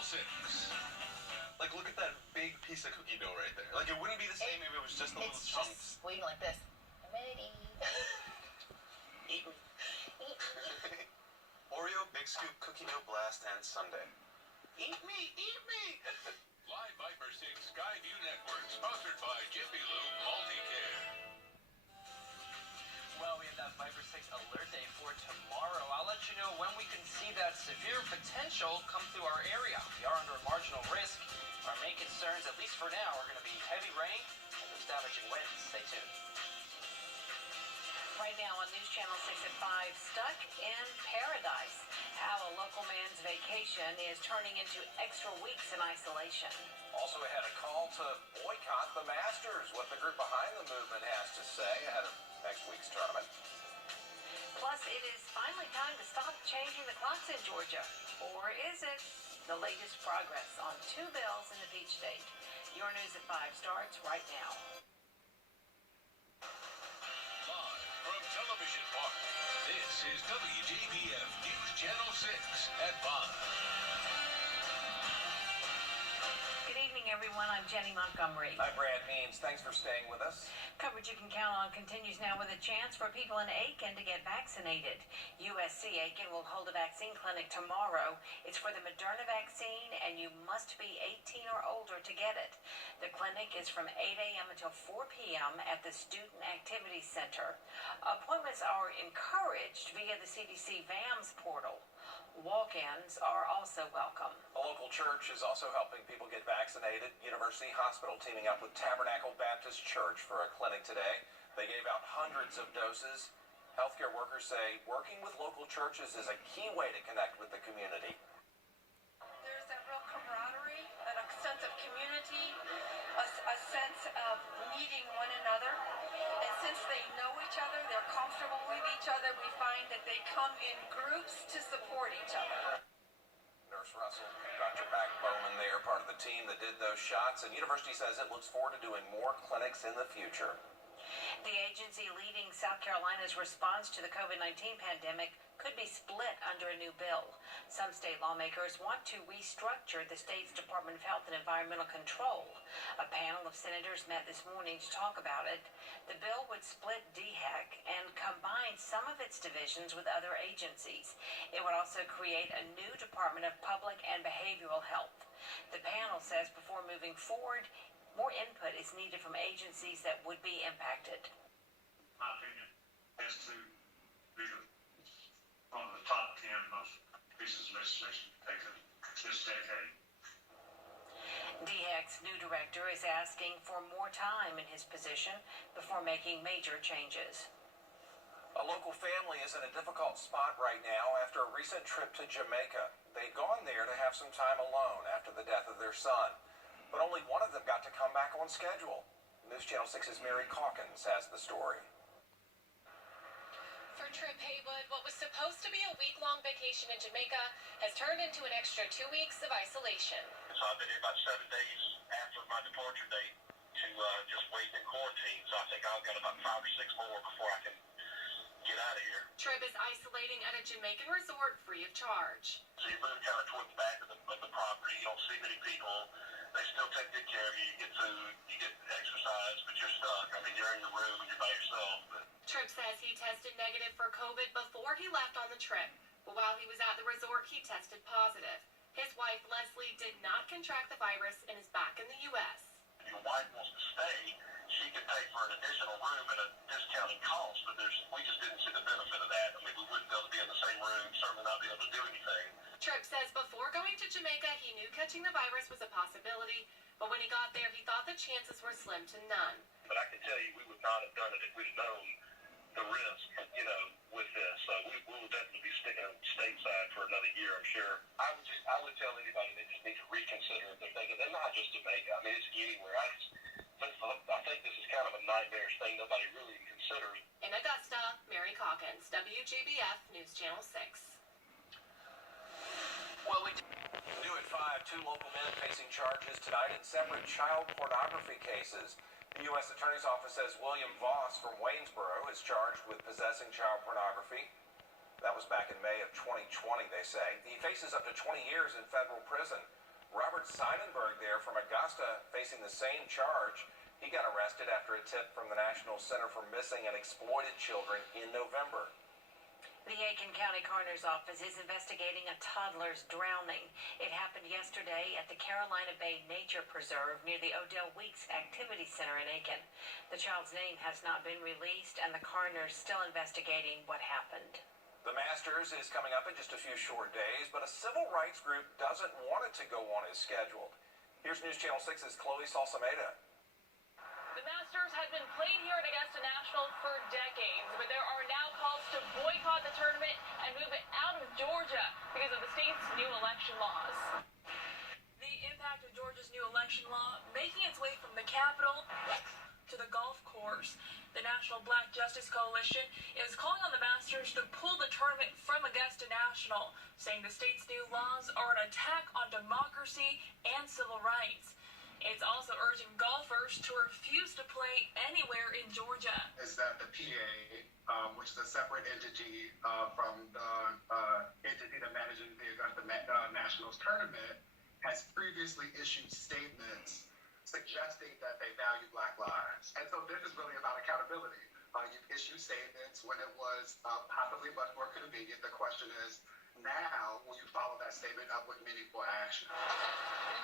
6. Like, look at that big piece of cookie dough right there. Like, it wouldn't be the same if it was just the little chunks. It's just waiting like this. I'm ready. Eat me. Oreo, Big Scoop, Cookie Dough Blast, and Sundae. Eat me, eat me! Live Viper 6 Skyview Network, sponsored by Jiffy Lube Multicare. Well, we have that Viper 6 alert day for tomorrow. I'll let you know when we can see that severe potential come through our area. We are under a marginal risk. Our main concerns, at least for now, are going to be heavy rain and those damaging winds. Stay tuned. Right now on News Channel 6 at 5, stuck in paradise. How a local man's vacation is turning into extra weeks in isolation. Also ahead, a call to boycott the Masters, what the group behind the movement has to say ahead of next week's tournament. Plus, it is finally time to stop changing the clocks in Georgia. Or is it? The latest progress on 2 bills in the Peach State. Your News at 5 starts right now. Live from Television Park, this is Wjbf News Channel 6 at 5. Good evening, everyone. I'm Jenny Montgomery. I'm Brad Means. Thanks for staying with us. Coverage you can count on continues now with a chance for people in Aiken to get vaccinated. USC Aiken will hold a vaccine clinic tomorrow. It's for the Moderna vaccine, and you must be 18 or older to get it. The clinic is from 8 a.m. until 4 p.m. at the Student Activity Center. Appointments are encouraged via the CDC VAMS portal. Walk-ins are also welcome. A local church is also helping people get vaccinated. University Hospital teaming up with Tabernacle Baptist Church for a clinic today. They gave out hundreds of doses. Healthcare workers say working with local churches is a key way to connect with the community. There's that real camaraderie and a sense of community, a sense of needing one another. And since they know each other, they're comfortable with each other, we find that they come in groups to support each other. Nurse Russell, Dr. Mac Bowman there, part of the team that did those shots, and University says it looks forward to doing more clinics in the future. The agency leading South Carolina's response to the COVID-19 pandemic could be split under a new bill. Some state lawmakers want to restructure the state's Department of Health and Environmental Control. A panel of senators met this morning to talk about it. The bill would split DHEC and combine some of its divisions with other agencies. It would also create a new Department of Public and Behavioral Health. The panel says before moving forward, more input is needed from agencies that would be impacted. My opinion has to be one of the top 10 most pieces of legislation taken this decade. DHEC's new director is asking for more time in his position before making major changes. A local family is in a difficult spot right now after a recent trip to Jamaica. They'd gone there to have some time alone after the death of their son, but only one of them got to come back on schedule. News Channel 6's Mary Calkins has the story. For Trip Haywood, what was supposed to be a week-long vacation in Jamaica has turned into an extra 2 weeks of isolation. So I've been here about 7 days after my departure date to just wait in quarantine. So I think I've got about 5 or 6 more before I can get out of here. Tripp is isolating at a Jamaican resort free of charge. So you move kind of toward the back of the property. You don't see many people. They still take good care of you. You get food, you get exercise, but you're stuck. I mean, you're in your room and you're by yourself. But Tripp says he tested negative for COVID before he left on the trip, but while he was at the resort, he tested positive. His wife, Leslie, did not contract the virus and is back in the U.S. if your wife wants to stay, she can pay for an additional room at a discounted cost, but we just didn't see the benefit of that. I mean, we wouldn't be able to be in the same room, certainly not be able to do anything. Tripp says before going to Jamaica, he knew catching the virus was a possibility, but when he got there, he thought the chances were slim to none. But I can tell you, we would not have done it if we'd known the risk, with this. So we will definitely be sticking stateside for another year, I'm sure. I would tell anybody they just need to reconsider if they're thinking, they're not just Jamaica. I mean, it's anywhere. I think this is kind of a nightmarish thing nobody really considers. In Augusta, Mary Calkins, WJBF News Channel 6. Well, new at 5, 2 local men facing charges tonight in separate child pornography cases. The U.S. Attorney's Office says William Voss from Waynesboro is charged with possessing child pornography. That was back in May of 2020, they say. He faces up to 20 years in federal prison. Robert Seinenberg there from Augusta facing the same charge. He got arrested after a tip from the National Center for Missing and Exploited Children in November. The Aiken County Coroner's Office is investigating a toddler's drowning. It happened yesterday at the Carolina Bay Nature Preserve near the Odell Weeks Activity Center in Aiken. The child's name has not been released, and the coroner is still investigating what happened. The Masters is coming up in just a few short days, but a civil rights group doesn't want it to go on as scheduled. Here's News Channel 6's Chloe Salsameda. The Masters had been played here at Augusta National for decades, but there are now calls to boycott the tournament and move it out of Georgia because of the state's new election laws. The impact of Georgia's new election law making its way from the Capitol to the golf course. The National Black Justice Coalition is calling on the Masters to pull the tournament from Augusta National, saying the state's new laws are an attack on democracy and civil rights. It's also urging golfers to refuse to play anywhere in Georgia. Is that the PA, which is a separate entity from the entity that manages the Augusta Nationals tournament, has previously issued statements suggesting that they value Black lives. And so this is really about accountability. You've issued statements when it was possibly much more convenient. The question is, now, will you follow that statement up with meaningful action?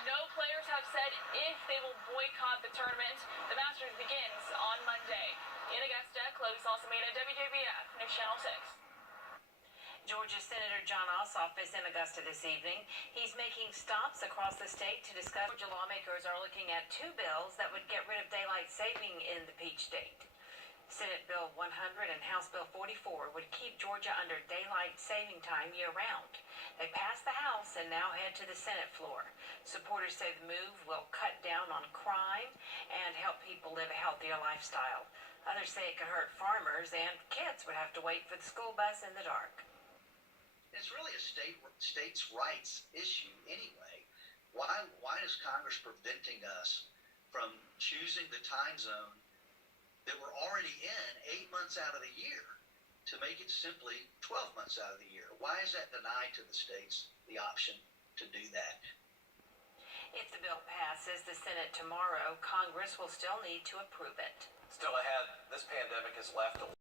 No players have said if they will boycott the tournament. The Masters begins on Monday. In Augusta, Chloe Salsameda, WJBF, News Channel 6. Georgia Senator John Ossoff is in Augusta this evening. He's making stops across the state to discuss. Georgia lawmakers are looking at two bills that would get rid of daylight saving in the Peach State. Senate Bill 100 and House Bill 44 would keep Georgia under daylight saving time year-round. They passed the House and now head to the Senate floor. Supporters say the move will cut down on crime and help people live a healthier lifestyle. Others say it could hurt farmers, and kids would have to wait for the school bus in the dark. It's really a states' rights issue anyway. Why is Congress preventing us from choosing the time zone that we're already in 8 months out of the year to make it simply 12 months out of the year? Why is that denied to the states the option to do that? If the bill passes the Senate tomorrow, Congress will still need to approve it. Still ahead, this pandemic has left a